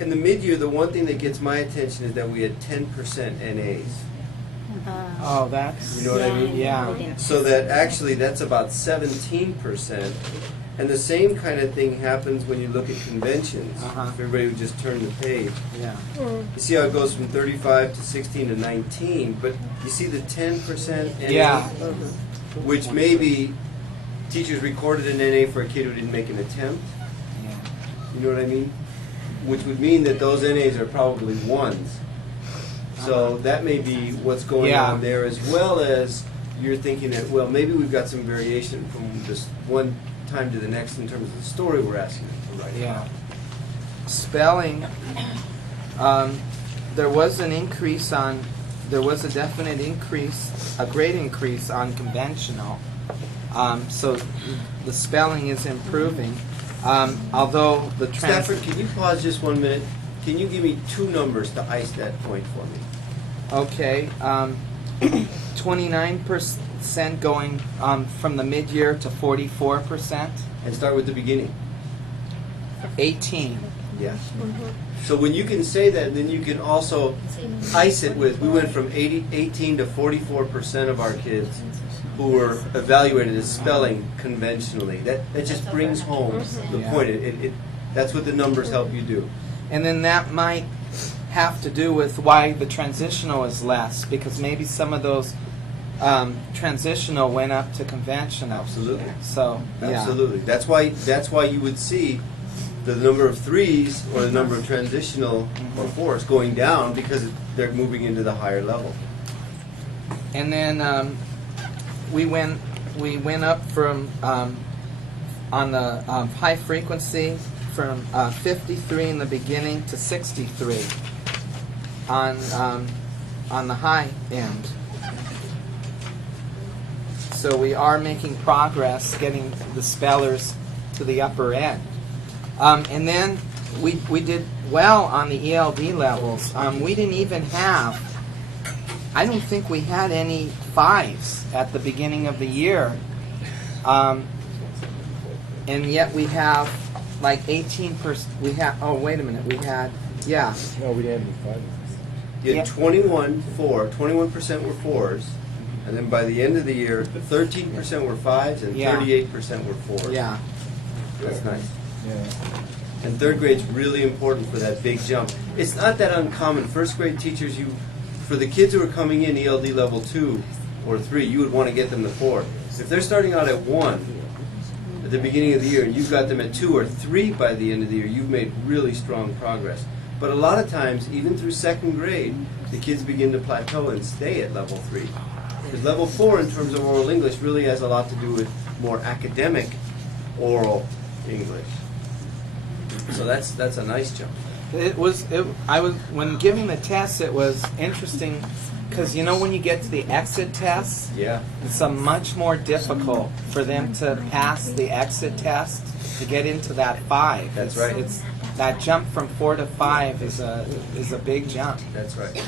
in the mid-year, the one thing that gets my attention is that we had 10% NAs. Oh, that's... You know what I mean? Yeah. So that actually, that's about 17%. And the same kind of thing happens when you look at conventions. If everybody would just turn the page. Yeah. You see how it goes from 35 to 16 to 19, but you see the 10% NA? Yeah. Which maybe teachers recorded an NA for a kid who didn't make an attempt. Yeah. You know what I mean? Which would mean that those NAs are probably ones. So that may be what's going on there, as well as you're thinking that, well, maybe we've got some variation from this one time to the next in terms of the story we're asking them to write. Yeah. Spelling, there was an increase on, there was a definite increase, a great increase on conventional. So the spelling is improving. Although the Stafford, can you pause just 1 minute? Can you give me two numbers to ice that point for me? Okay, 29% going from the mid-year to 44%. And start with the beginning. 18. Yeah. So when you can say that, then you can also ice it with, we went from 18 to 44% of our kids who were evaluated as spelling conventionally. That just brings home the point. That's what the numbers help you do. And then that might have to do with why the transitional is less, because maybe some of those transitional went up to conventional. Absolutely. So absolutely. That's why you would see the number of threes or the number of transitional or fours going down, because they're moving into the higher level. And then we went up from on the high frequency from 53 in the beginning to 63 on the high end. So we are making progress getting the spellers to the upper end. And then we did well on the ELD levels. We didn't even have, I don't think we had any 5s at the beginning of the year. And yet we have like 18%. We have, oh, wait a minute, we had, yeah. No, we didn't have any 5s. You had 21% were fours, and then by the end of the year, 13% were fives and 38% were fours. Yeah. That's nice. Yeah. And third grade's really important for that big jump. It's not that uncommon. First grade teachers, for the kids who are coming in ELD level 2 or 3, you would want to get them to 4. If they're starting out at 1 at the beginning of the year and you've got them at 2 or 3 by the end of the year, you've made really strong progress. But a lot of times, even through second grade, the kids begin to plateau and stay at level 3. Because level 4, in terms of oral English, really has a lot to do with more academic oral English. So that's a nice jump. When giving the test, it was interesting because you know when you get to the exit tests, it's much more difficult for them to pass the exit test to get into that 5. That's right. That jump from 4 to 5 is a big jump. That's right.